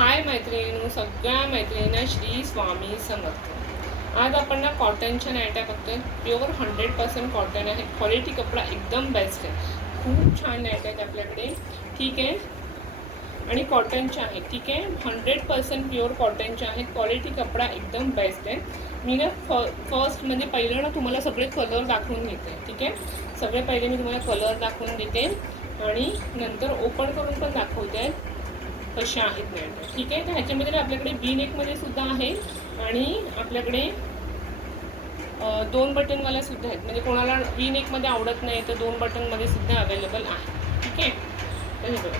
हाय मैत्रिणींनो, सगळ्या मैत्रिणींना श्री स्वामी समर्थ। आज आपण ना कॉटनच्या नाईट्या बघतोय। प्युअर 100% कॉटन आहे। क्वालिटी कपडा एकदम बेस्ट आहे। खूप छान नाईट्या आहेत आपल्याकडे, ठीक आहे, आणि कॉटनच्या आहेत, ठीक आहे। 100% प्युअर कॉटनच्या आहेत। क्वालिटी कपडा एकदम बेस्ट आहे। मी ना फर्स्ट म्हणजे पहिलं ना तुम्हाला सगळे कलर दाखवून घेते, ठीक आहे। सगळे पहिले मी तुम्हाला कलर दाखवून देते आणि नंतर ओपन करून पण दाखवते कशा आहेत नाईट्या, ठीक आहे। तर ह्याच्यामध्ये आपल्याकडे वी नेकमध्ये सुद्धा आहे आणि आपल्याकडे 2 बटनवाला सुद्धा आहेत। म्हणजे कोणाला वी नेकमध्ये आवडत नाही तर 2 बटनमध्ये सुद्धा अवेलेबल आहे, ठीक आहे। तर हे बघा,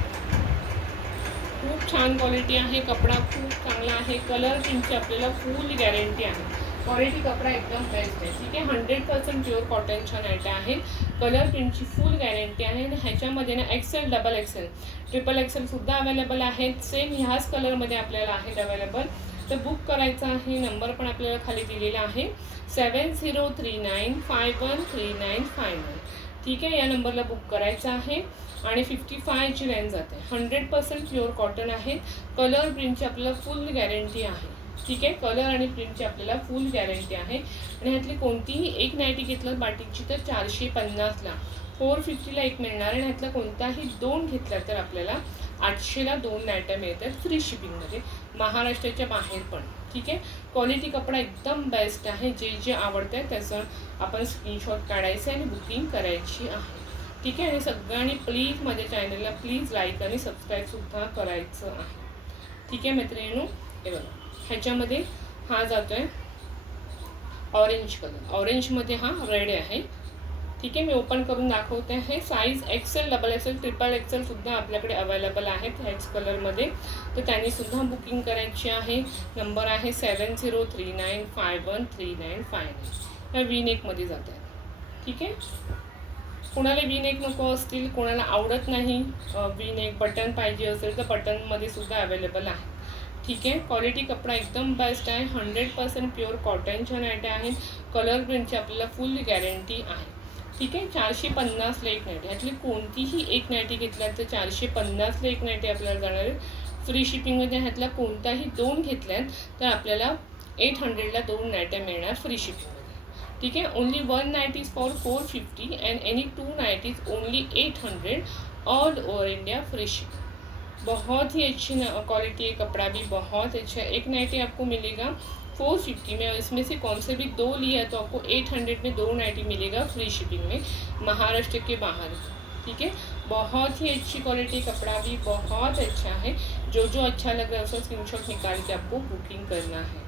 खूप छान क्वालिटी आहे। कपडा खूप चांगला आहे। कलर प्रिंटची आपल्याला फुल गॅरंटी आहे। क्वालिटी कपडा एकदम बेस्ट आहे, ठीक आहे। 100% प्युअर कॉटनच्या नाईट्या आहेत। कलर प्रिंटची फुल गॅरंटी आहे आणि ह्याच्यामध्ये ना XL, double XL, triple XL सुद्धा अवेलेबल आहेत। सेम ह्याच कलरमध्ये आपल्याला आहेत अवेलेबल। तर बुक करायचा आहे, नंबर पण आपल्याला खाली दिलेला आहे 7039513959, ठीक आहे। या नंबरला बुक करायचं आहे आणि 55ची रेंज जाते। 100% प्युअर कॉटन आहे। कलर प्रिंटची आपल्याला फुल गॅरंटी आहे, ठीक आहे। कलर आणि प्रिंटची आपल्याला फुल गॅरंटी आहे आणि ह्यातली कोणतीही एक नाईटी घेतलं बाटिकची तर 450ला, 450ला एक मिळणार आणि ह्यातला कोणताही 2 घेतला तर आपल्याला 800ला 2 नाईट्या मिळतात फ्री शिपिंगमध्ये, महाराष्ट्राच्या बाहेर पण, ठीक आहे। क्वालिटी कपडा एकदम बेस्ट आहे। जे जे आवडतं आहे त्याचं आपण स्क्रीनशॉट काढायचं आणि बुकिंग करायची आहे, ठीक आहे। आणि सगळ्यांनी प्लीज माझ्या चॅनलला प्लीज लाईक आणि सबस्क्राईबसुद्धा करायचं आहे, ठीक आहे मैत्रिणींनो। हे बघा, ह्याच्यामध्ये हा जातो आहे ऑरेंज कलर, ऑरेंजमध्ये हा रेड आहे, ठीक आहे। मी ओपन करून दाखवते आहे। Size XL, double XL, triple XL सुद्धा आपल्याकडे अवेलेबल आहेत ह्याच कलरमध्ये। तर त्यांनी सुद्धा बुकिंग करायची आहे। नंबर आहे 7039513959। ह्या वी नेकमध्ये जात आहेत, ठीक आहे। कोणाला वी नेक नको असतील, कोणाला आवडत नाही वी नेक, बटन पाहिजे असेल तर बटनमध्ये सुद्धा अवेलेबल आहे, ठीक आहे। क्वालिटी कपडा एकदम बेस्ट आहे। 100% प्युअर कॉटनच्या नाईट्या आहेत। कलर प्रिंटची आपल्याला फुल गॅरंटी आहे, ठीक आहे। 450ला एक नाईटी, ह्यातली कोणतीही एक नाईटी घेतल्या तर 450ला एक नाईटी आपल्याला जाणार आहे फ्री शिपिंगमध्ये। ह्यातला कोणताही 2 घेतल्यात तर आपल्याला 800ला 2 नाईट्या मिळणार फ्री शिपिंगमध्ये, ठीक है। Only 1 Knight is for 450 end any 2 Knight is only 800 all over India free shipping. बहुत ही अच्छी क्वालिटी है, कपड़ा भी बहुत अच्छा है। एक नाइटी आपको मिलेगा 450 में, इसमें से कौन से भी 2 लिया तो आपको 800 में 2 नाइटी मिलेगा फ्री शिपिंग में, महाराष्ट्र के बाहर, ठीक है। बहुत ही अच्छी क्वालिटी, कपड़ा भी बहुत अच्छा है। जो जो अच्छा लग रहा है उसका स्क्रीनशॉट निकाल के आपको बुकिंग करना है,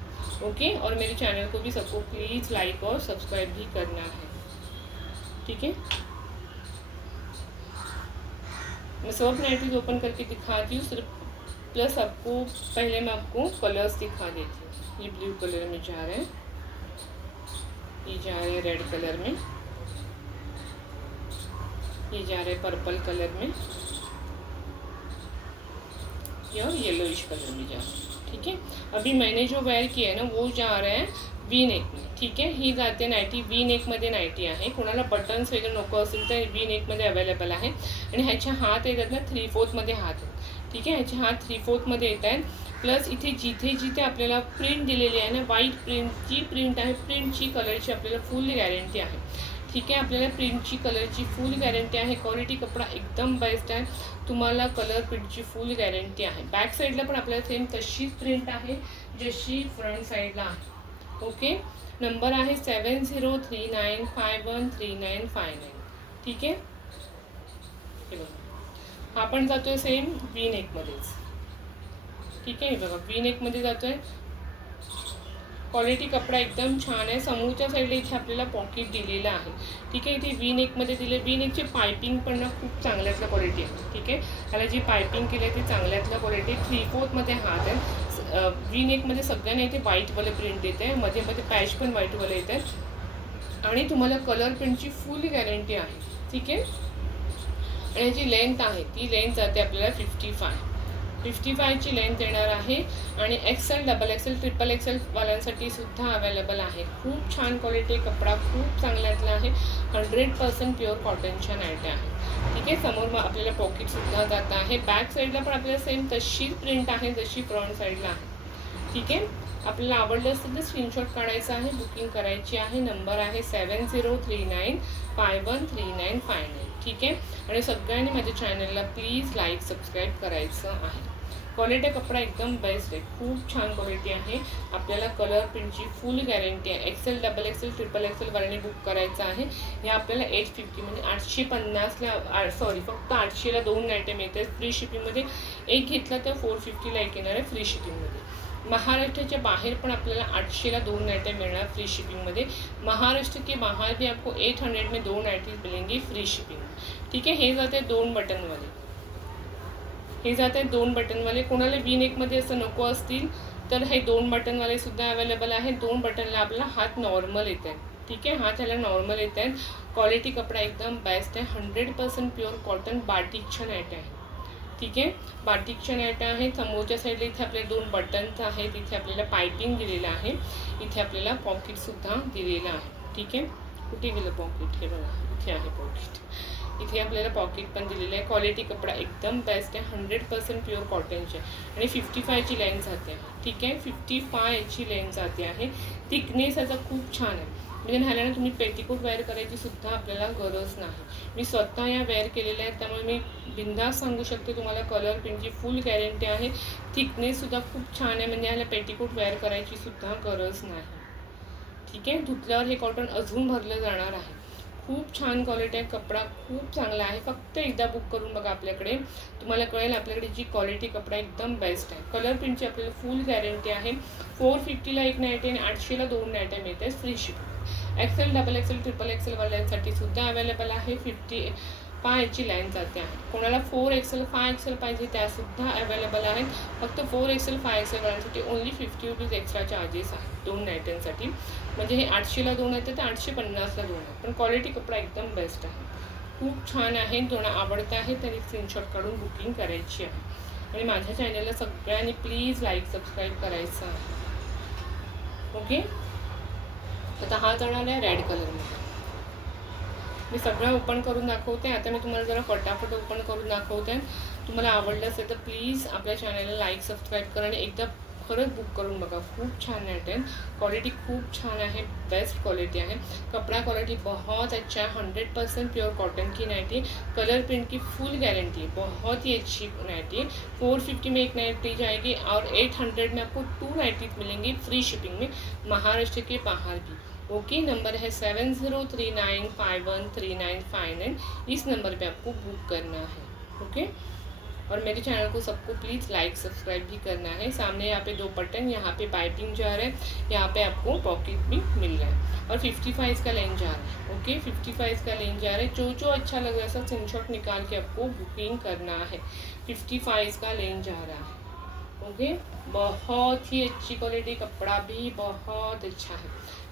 ओके। और मेरे चैनल को भी सबको प्लीज़ लाइक और सब्सक्राइब भी करना है, ठीक है। मैं सब नाइटीज ओपन करके दिखाती हूँ सिर्फ, प्लस आपको पहले मैं आपको कलर्स दिखा देती हूँ। ये ब्लू कलर में जा रहे हैं, ये जा रहे हैं रेड कलर में, ये जा रहे हैं पर्पल कलर में, या येलोइश कलर में जा रहे हैं, ठीक है। अभी मैंने जो वेयर किया है ना वो जा रहे हैं वी नेक में, ठीक आहे। ही जाते नाईटी वी नेकमध्ये नाईटी आहे। कोणाला बटन्स वगैरे नको असेल तर वी नेकमध्ये अवेलेबल आहे आणि ह्याचे हात येतात ना 3/4मध्ये हात आहेत, ठीक आहे। ह्याचे हात 3/4मध्ये येत आहेत। प्लस इथे जिथे जिथे आपल्याला प्रिंट दिलेली आहे ना, व्हाईट प्रिंटची प्रिंट आहे, प्रिंटची कलरची आपल्याला फुल गॅरंटी आहे, ठीक आहे। आपल्याला प्रिंटची कलरची फुल गॅरंटी आहे। क्वालिटी कपडा एकदम बेस्ट आहे। तुम्हाला कलर प्रिंटची फुल गॅरंटी आहे। बॅक साईडला पण आपल्याला सेम तशीच प्रिंट आहे जशी फ्रंट साईडला आहे, ओके। नंबर आहे 7039513959, ठीक आहे। हे बघा, हा पण जातोय सेम वी नेकमध्येच, ठीक आहे। बघा वी नेकमध्ये जातोय। क्वालिटी कपडा एकदम छान आहे। समोरच्या साईडला इथे आपल्याला पॉकेट दिलेलं आहे, ठीक आहे। इथे वी नेकमध्ये दिले, वी नेकची पायपिंग पण ना खूप चांगल्यातल्या क्वालिटी आहे, ठीक आहे। त्याला जी पायपिंग केली आहे ती चांगल्यातल्या क्वालिटी, 3/4मध्ये हात आहे। वी नेकमध्ये सगळ्यांना इथे व्हाईटवाले प्रिंट येते आहे, मध्ये मध्ये पॅच पण व्हाईटवाले येत आहेत आणि तुम्हाला कलर प्रिंटची फुल गॅरंटी आहे, ठीक आहे। आणि याची लेंथ आहे ती लेंथ जाते आपल्याला 55ची लेंथ येणार आहे आणि XL, double XL, triple XL वाल्यांसाठी सुद्धा अवेलेबल आहे। खूप छान क्वालिटी, कपडा खूप चांगल्यातला आहे। 100% प्युअर कॉटनच्या नाईट्या आहे। ठीक आहे. समोर आपल्याला पॉकेटसुद्धा जात आहे. बॅक साईडला पण आपल्याला सेम तशीच प्रिंट आहे जशी फ्रंट साईडला आहे. ठीक आहे. आपल्याला आवडलं असेल तर स्क्रीनशॉट काढायचा आहे, बुकिंग करायची आहे. नंबर आहे 7039513959. ठीक आहे. आणि सगळ्यांनी माझ्या चॅनलला प्लीज लाईक सबस्क्राईब करायचं आहे. क्वालिटी कपडा एकदम बेस्ट आहे, खूप छान क्वालिटी आहे. आपल्याला कलर प्रिंटची फुल गॅरंटी आहे. XL, double XL, triple XL वरने बुक करायचं आहे. हे आपल्याला 850 म्हणजे 850ला फक्त 800ला 2 आयटम येतात फ्री शिपिंगमध्ये. एक घेतला तर 450ला एक येणार आहे फ्री शिपिंगमध्ये. महाराष्ट्राच्या बाहेर पण आपल्याला 800ला 2 आइटम मिलना फ्री शिपिंग में। महाराष्ट्र के बाहर भी आपको 800 में 2 आइटम मिलेंगे फ्री शिपिंग। ठीक है। हे जाते 2 बटन वाले, हे जाते 2 बटन वाले। कोणाला वी नेक मध्ये असं नको असतील तर हे 2 बटन वाले सुद्धा अवेलेबल आहे। 2 बटनला आपला हात नॉर्मल येत आहे। ठीक है, हात ह्याला नॉर्मल येत आहे। क्वालिटी कपडा एकदम बेस्ट आहे। 100% प्युअर कॉटन बाटिकच्या नाईट आहे। ठीक आहे, बाटिकच्या नाईट आहे। समोरच्या साईडला इथे आपले 2 बटन्स आहेत। इथे आपल्याला पाइपिंग दिलेलं आहे। इथे आपल्याला पॉकेट सुद्धा दिलेलं आहे। ठीक आहे, कुठे गेलं पॉकेट? हे बघा, इथे आहे पॉकेट। इथे आपल्याला पॉकेट पण दिलेलं आहे। क्वालिटी कपडा एकदम बेस्ट आहे। 100% प्युअर कॉटनचे आणि 55 ची लेंथ जाते आहे। ठीक आहे, 55 ची लेंथ जाते आहे। थिकनेस याचा खूप छान आहे। म्हणजे ह्याला तुम्ही पेटीकोट वेअर करायची सुद्धा आपल्याला गरज नाही। मी स्वतः या वेअर केलेल्या आहेत, त्यामुळे मी बिंदास सांगू शकते तुम्हाला कलर प्रिंटची फुल गॅरंटी आहे। थिकनेस सुद्धा खूप छान आहे, म्हणजे ह्याला पेटीकोट वेअर करायची सुद्धा गरज नाही। ठीक आहे, धुतल्यावर हे कॉटन अजून भरलं जाणार आहे। खूप छान क्वालिटी आहे। कपडा खूप चांगला आहे। फक्त एकदा बुक करून बघा आपल्याकडे, तुम्हाला कळेल आपल्याकडे जी क्वालिटी कपडा एकदम बेस्ट आहे। कलर प्रिंटची आपल्याला फुल गॅरंटी आहे। 450ला एक नाईट आणि 800ला 2 नाईट मिळते free shipping. XL, double XL, triple XL वाल्यांसाठी सुद्धा अवेलेबल आहे। 55 ची लाईन जाते आहे। कोणाला 4 एक्सेल 5 एक्सेल पाहिजे त्यासुद्धा अवेलेबल आहेत। फक्त 4 एक्सेल 5 एक्सेल वाल्यांसाठी ओन्ली 50 रुपीज एक्स्ट्रा चार्जेस आहेत 2 नाईटांसाठी। म्हणजे हे 800ला 2 येतात, 850ला 2 आहेत। पण क्वालिटी कपडा एकदम बेस्ट आहे, खूप छान आहे। तुम्हाला आवडतं आहे तरी स्क्रीनशॉट काढून बुकिंग करायची आहे। आणि माझ्या चॅनलला सगळ्यांनी प्लीज लाईक सबस्क्राईब करायचं आहे। ओके, आता हा जाणार आहे रेड कलरमध्ये। मी सगळं ओपन करून दाखवते। आता मी तुम्हाला जरा फटाफट ओपन करून दाखवते। तुम्हाला आवडलं असेल तर प्लीज आपल्या चॅनलला लाईक सबस्क्राईब करा आणि एकदा खरंच बुक करून बघा। खूप छान आहे, क्वालिटी खूप छान आहे, बेस्ट क्वालिटी है। कपड़ा क्वालिटी बहुत अच्छा है। 100% प्योर कॉटन की नाइटी, कलर प्रिंट की फुल गारंटी है। बहुत ही अच्छी नाइटी। 450 में एक नाइटी जाएगी और 800 में आपको 2 नाइटीज मिलेंगी फ्री शिपिंग में, महाराष्ट्र के बाहर भी। ओके, नंबर है 7039513959। इस नंबर पे आपको बुक करना है। ओके, और मेरे चैनल को सबको प्लीज़ लाइक सब्सक्राइब भी करना है। सामने यहाँ पे 2 बटन, यहाँ पे पाइपिंग जा रहा है, यहाँ पे आपको पॉकेट भी मिल रहा है और 55 का लेंथ जा रहा है। ओके, 55 का लेंथ जा रहा है। जो अच्छा लग रहा है सब स्क्रीनशॉट निकाल के आपको बुकिंग करना है। 55 का लेंथ जा रहा है। ओके, बहुत ही अच्छी क्वालिटी, कपड़ा भी बहुत अच्छा है।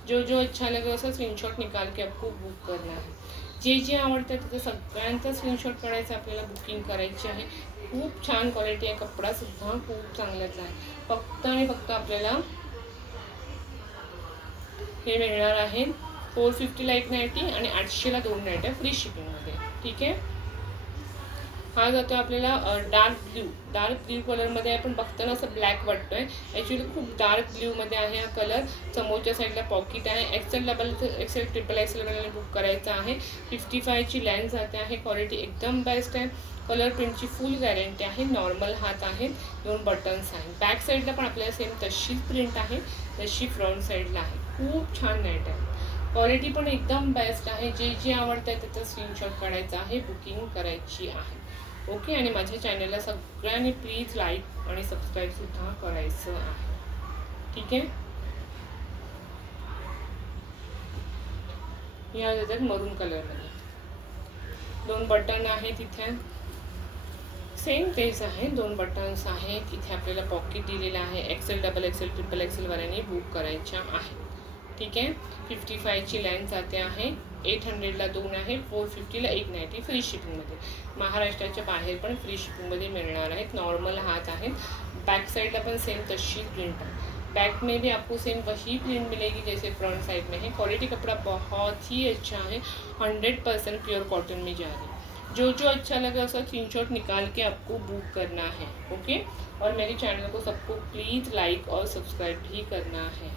जो अच्छा लग रहा है स्क्रीनशॉट निकाल के आपको बुक करना है। जे आवडतं त्याचं सगळ्यांचा स्क्रीनशॉट काढायचा, आपल्याला बुकिंग करायची आहे। खूप छान क्वालिटी आहे, कपडा सुद्धा खूप चांगलाचा आहे। फक्त आणि फक्त आपल्याला हे मिळणार आहे 450ला एक नाईटी आणि 800ला 2 नाईट्या फ्री शिपिंगमध्ये। ठीक आहे, हा जातो आपल्याला डार्क ब्ल्यू कलरमध्ये आहे। पण बघताना असं ब्लॅक वाटतोय, ॲक्च्युली खूप डार्क ब्ल्यूमध्ये आहे हा कलर। समोरच्या साईडला पॉकेट आहे। XL, double XL, triple XL वगैरे बुक करायचं आहे। 55 ची लेंथ जाते आहे। क्वालिटी एकदम बेस्ट आहे। कलर प्रिंटची फुल गॅरंटी आहे। नॉर्मल हात आहे, 2 बटन्स आहेत। बॅक साईडला पण आपल्याला सेम तशीच प्रिंट आहे जशी फ्रंट साईडला आहे। खूप छान नाईट आहे, क्वालिटी पण एकदम बेस्ट आहे। जे आवडतं आहे त्याचा स्क्रीनशॉट काढायचा आहे, बुकिंग करायची आहे। ओके, आणि माझ्या चॅनलला सगळ्यांनी प्लीज लाईक आणि सबस्क्राईब सुद्धा करायचं आहे। ठीक आहे, या जातात मरून कलरमध्ये, 2 बटन आहेत। इथे सेम तेच आहे, 2 बटन्स आहेत। इथे आपल्याला पॉकेट दिलेलं आहे। XL, double XL, triple XL वाल्यांनी बुक करायच्या आहे। ठीक आहे, 55 ची लेंथ जाते आहे। 800ला 2 आहे, 450ला एक नाईटी फ्री शिपिंगमध्ये। महाराष्ट्राच्या बाहेर पण फ्री शिपिंगमध्ये मिळणार आहेत। नॉर्मल हात आहे। बैक साइडला पण सेम तशी प्रिंट है। बैक में भी आपको सेम वही प्रिंट मिलेगी जैसे फ्रंट साइड में है। क्वालिटी कपड़ा बहुत ही अच्छा है, 100% प्योर कॉटन में जा रही है। जो जो अच्छा लगे उसका स्क्रीनशॉट निकाल के आपको बुक करना है। ओके, और मेरे चैनल को सबको प्लीज़ लाइक और सब्सक्राइब भी करना है।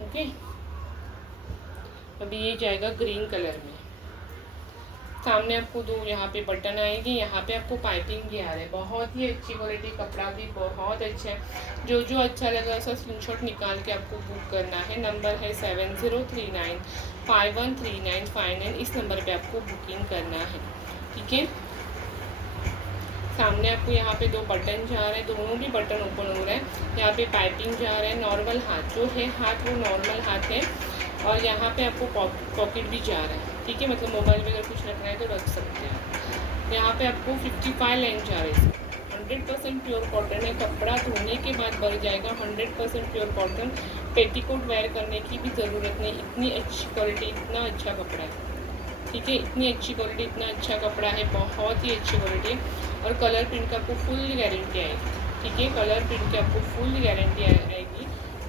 ओके, अभी ये जाएगा ग्रीन कलर में। सामने आपको दो यहाँ पे बटन आएगी, यहाँ पे आपको पाइपिंग भी आ रहा है। बहुत ही अच्छी क्वालिटी, कपड़ा भी बहुत अच्छा है। जो जो अच्छा लगा उसका स्क्रीनशॉट निकाल के आपको बुक करना है। नंबर है 7039513959। इस नंबर पे आपको बुकिंग करना है। ठीक है, सामने आपको यहाँ पे दो बटन जा रहे हैं, दोनों भी बटन ओपन हो रहे हैं। यहाँ पे पाइपिंग जा रहा है। नॉर्मल हाथ जो है, हाथ वो नॉर्मल हाथ है। और यहाँ पे आपको पॉकेट भी जा रहा है। ठीक है, मतलब मोबाइल में अगर कुछ रखना है तो रख सकते हैं। यहाँ पे आपको 55 लेंथ जा रही है। 100% प्योर कॉटन है। कपड़ा धोने के बाद भर जाएगा। 100% प्योर कॉटन। पेटीकोट वेयर करने की भी ज़रूरत नहीं। इतनी अच्छी क्वालिटी, इतना अच्छा कपड़ा है। ठीक है, इतनी अच्छी क्वालिटी, इतना अच्छा कपड़ा है, बहुत ही अच्छी क्वालिटी। और कलर प्रिंट का आपको फुल गारंटी आएगी। ठीक है, कलर प्रिंट की आपको फुल गारंटी आएगी।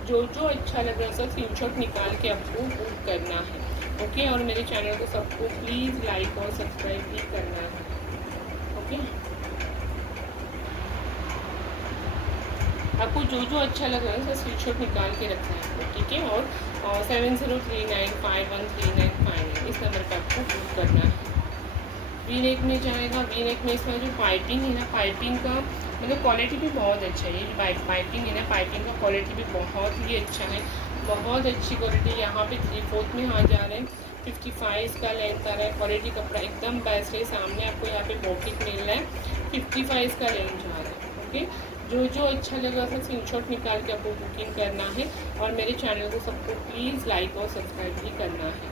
जो जो अच्छा लग रहा है उसका स्क्रीनशॉट निकाल के आपको बुक करना है। ओके, और मेरे चैनल को सबको प्लीज़ लाइक और सब्सक्राइब भी करना है। ओके, आपको जो जो अच्छा लग रहा है उसका स्क्रीनशॉट निकाल के रखना है आपको। ठीक है, और 7039513959 इस नंबर पर आपको बुक करना है। वी नेक में जाएगा। वी नेक में इसमें जो पाइपिंग है ना, पाइपिंग का मतलब क्वालिटी भी बहुत अच्छा है। ये पाइपिंग है ना, पाइपिंग का क्वालिटी भी बहुत ही अच्छा है। बहुत अच्छी क्वालिटी। यहाँ पे 3/4 में आ जा रहे हैं। 55 इसका लेंथ आ रहा है। क्वालिटी कपड़ा एकदम बेस्ट है। सामने आपको यहाँ पे पॉकेट मिल रहा है। 55 इसका लेंथ जा रहा है। ओके, जो जो अच्छा लगा उसका स्क्रीनशॉट निकाल के आपको बुकिंग करना है। और मेरे चैनल को सबको प्लीज़ लाइक और सब्सक्राइब भी करना है।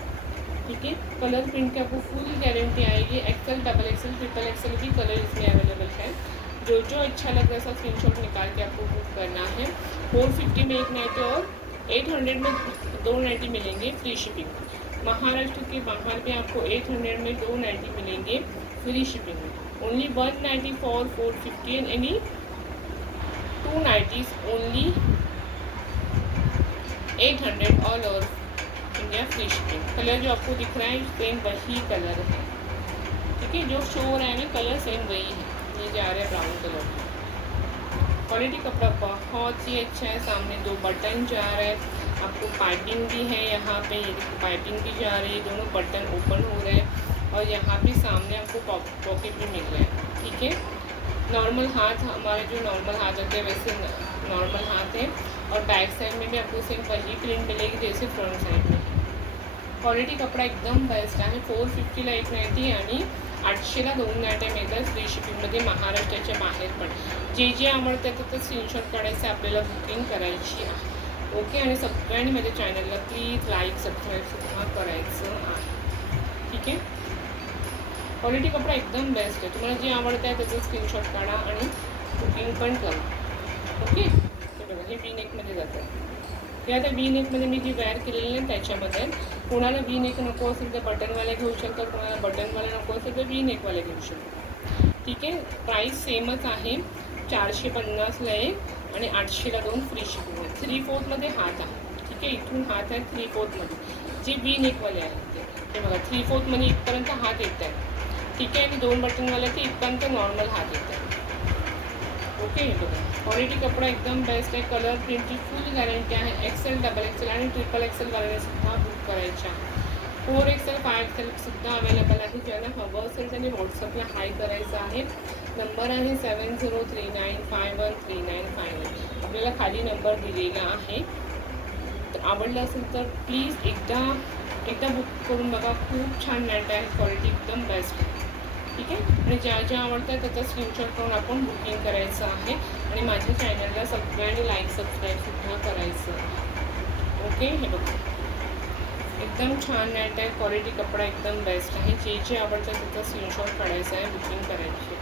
ठीक है, कलर प्रिंट की आपको फुल गारंटी आएगी। XL, XXL, XXL भी कलर इसमें अवेलेबल है। जो जो अच्छा लग रहा है सब स्क्रीनशॉट निकाल के आपको बुक करना है। 450 में एक नाइटी और 800 में 2 नाइटी मिलेंगे फ्री शिपिंग। महाराष्ट्र के बाहर भी आपको 800 में 2 नाइटी मिलेंगे फ्री शिपिंग में। Only 190 for 450 end any 2 nighties only 800 all over India free shipping. Colour जो आपको दिख रहा है सेम वही कलर है। ठीक है, जो शो हो रहा है ना कलर सेम वही है। ये जा रहा है ब्राउन कलर। क्वालिटी कपड़ा बहुत ही अच्छा है। सामने दो बटन जा रहे हैं। आपको पाइपिंग भी है यहाँ पे, ये पाइपिंग भी जा रही है। दोनों बटन ओपन हो रहे हैं। और यहाँ पे सामने आपको पॉकेट भी मिल रहा है। ठीक है, नॉर्मल हाथ, हमारे जो नॉर्मल हाथ होते हैं वैसे नॉर्मल हाथ है। और बैक साइड में भी आपको सेम वही प्रिंट मिलेगी जैसे फ्रंट साइड में। क्वालिटी कपडा एकदम बेस्ट आहे। 450ला 1 नाईटी आणि 800ला 2 नाईट्या मिळतात फ्री शिपिंगमध्ये महाराष्ट्राच्या बाहेर पण। जे जे आवडतं त्याचं स्क्रीनशॉट काढायचं, आपल्याला बुकिंग करायची आहे। ओके, आणि सगळ्यांनी माझ्या चॅनलला प्लीज लाईक सबस्क्राईबसुद्धा करायचं आहे। ठीक आहे, क्वालिटी कपडा एकदम बेस्ट आहे। तुम्हाला जे आवडतं आहे त्याचं स्क्रीनशॉट काढा आणि बुकिंग पण करा। ओके, हे बघा हे वी नेकमध्ये जातं। हे आता वी नेकमध्ये मी जी वेअर केलेली आहे त्याच्यामध्ये कोणाला वी नेक नको असेल तर बटनवाले घेऊ शकतात, कोणाला बटनवाले नको असेल तर वी नेकवाले घेऊ शकतात। ठीक आहे, प्राईस सेमच आहे। 450ला 1 आणि 800ला 2 फ्री शिपिंग आहे। 3/4मध्ये हात आहे। ठीक आहे, इथून हात आहे 3/4मध्ये जे वी नेकवाले आहेत ते बघा 3/4मध्ये इथपर्यंत हात येत आहे। ठीक आहे, आणि 2 बटनवाले ते इथपर्यंत नॉर्मल हात येत आहे। ओके, बघा क्वालिटी कपडा एकदम बेस्ट आहे। कलर प्रिंटची फुल गॅरंटी आहे। XL, XXL आणि XXL वाल्यासुद्धा बुक करायच्या। 4XL, 5XL सुद्धा अवेलेबल आहे। ज्यांना हवं असेल त्यांनी व्हॉट्सअपला हाय करायचं आहे। नंबर आहे 7039513959। आपल्याला खाली नंबर दिलेला आहे। तर आवडलं असेल तर प्लीज एकदा बुक करून बघा। खूप छान नाईट आहे, क्वालिटी एकदम बेस्ट आहे। ठीक आहे, आणि ज्या ज्या आवडतं आहे त्याचा स्क्रीनशॉट करून आपण बुकिंग करायचं आहे। आणि माझ्या चॅनलला सगळ्यांनी लाईक सबस्क्राईबसुद्धा करायचं। ओके, हे बघा एकदम छान नाईट आहे। क्वालिटी कपडा एकदम बेस्ट आहे। जे जे आवडतं त्याचा स्क्रीनशॉट काढायचा आहे, बुकिंग करायची।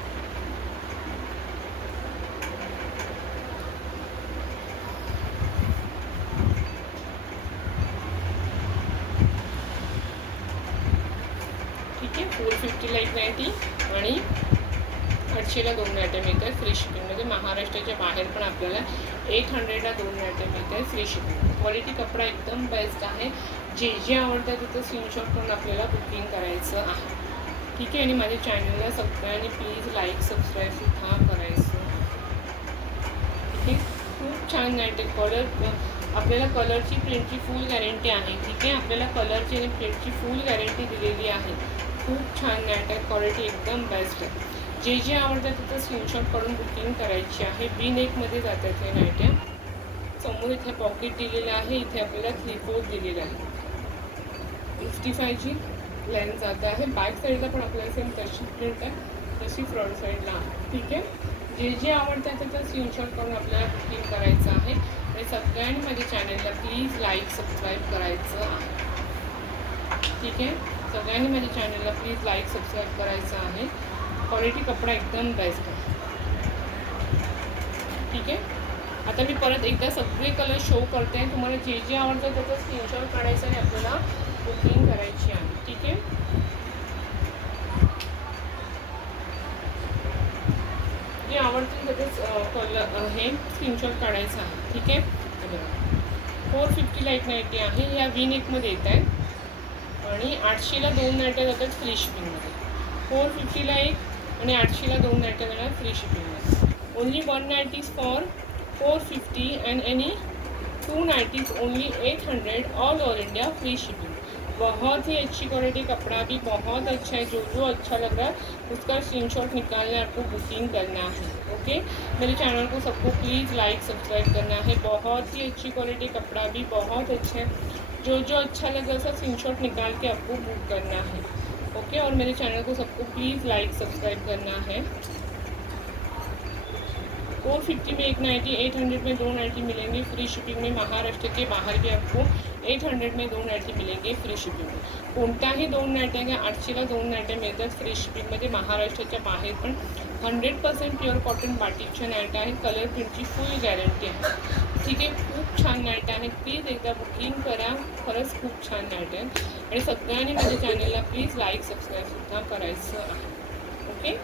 ठीक आहे, 450ला 1 नाईटी आणि 800ला 2 नाईट्या मिळतात फ्री शिपिंगमध्ये। महाराष्ट्राच्या बाहेर पण आपल्याला 800ला 2 नाईट्या मिळतात फ्री शिपिंग। क्वालिटी कपडा एकदम बेस्ट आहे। जे जे आवडतं त्याचं स्क्रीनशॉट करून आपल्याला बुकिंग करायचं आहे। ठीक आहे. आणि माझ्या चॅनलला सगळ्यांनी प्लीज लाईक सबस्क्राईबसुद्धा करायचं. ठीक आहे. खूप छान नाईट आहे. कलर आपल्याला कलरची प्रिंटची फुल गॅरंटी आहे. ठीक आहे. आपल्याला कलरची आणि प्रिंटची फुल गॅरंटी दिलेली आहे. खूप छान नाईट आहे. क्वालिटी एकदम बेस्ट आहे. जे आवडतं तिथं स्क्रीनशॉट काढून बुकिंग करायची आहे. बी नेकमध्ये जातात हे नाईट आहे. समोर इथे पॉकेट दिलेलं आहे. इथे आपल्याला 3/4 दिलेलं आहे. 65ची लेंथ जात आहे. बॅक साईडला पण आपल्याला सेम तशी प्रिंट आहे, तशी फ्रंट साईडला आहे. ठीक आहे. जे आवडतं त्याचा स्क्रीनशॉट करून आपल्याला बुकिंग करायचं आहे. आणि सगळ्यांनी माझ्या चॅनलला प्लीज लाईक सबस्क्राईब करायचं आहे. ठीक आहे. सगळ्यांनी माझ्या चॅनलला प्लीज लाईक सबस्क्राईब करायचं आहे. क्वालिटी कपडा एकदम बेस्ट आहे. ठीक आहे. आता मी परत एकदा सगळे कलर शो करते. तुम्हाला जे आवडतं त्याचा स्क्रीनशॉट काढायचा आणि आपल्याला बुकिंग करायची आहे. ठीक आहे. जे आवडतील त्याचंच कलर हे स्क्रीनशॉट काढायचं आहे. ठीक आहे. 450ला एक नाईटी आहे. ह्या वी नेकमध्ये येत आहे आणि 800ला 2 नाईट्या जातात फ्री शिपिंगमध्ये. 450ला एक आणि 800ला 2 नाईट्या जाणार फ्री शिपिंगमध्ये. Only 1 night is for 450 and any 2 nighties only 800 all over India free shipping. बहुत ही अच्छी क्वालिटी कपड़ा भी बहुत अच्छा है. जो अच्छा लग रहा है उसका स्क्रीनशॉट निकालना, आपको बुकिंग करना है. ओके. मेरे चैनल को सबको प्लीज़ लाइक सब्सक्राइब करना है. बहुत ही अच्छी क्वालिटी कपड़ा भी बहुत अच्छा है. जो अच्छा लगा उसका स्क्रीनशॉट निकाल के आपको बुक करना है. ओके. और मेरे चैनल को सबको प्लीज़ लाइक सब्सक्राइब करना है. 450 में एक नाइटी, 800 में 2 नाइटी मिलेंगे फ्री शिपिंग में. महाराष्ट्र के बाहर भी आपको 800 में 2 नाइटी मिलेंगे फ्री शिपिंग में. कोणत्याही 2 नाईट्या घ्या, 800ला 2 नाईट्या मिळतात फ्री शिपिंगमध्ये. महाराष्ट्राच्या बाहेर पण 100% प्युअर कॉटन बाटिकच्या नाईट्या आहेत. कलर प्रिंटची फुल गॅरंटी आहे. ठीक आहे. खूप छान नाईट्या आहेत. प्लीज एकदा बुकिंग करा. खरंच खूप छान नाईट्या आहेत. आणि सगळ्यांनी माझ्या चॅनलला प्लीज लाईक सबस्क्राईबसुद्धा करायचं आहे. ओके.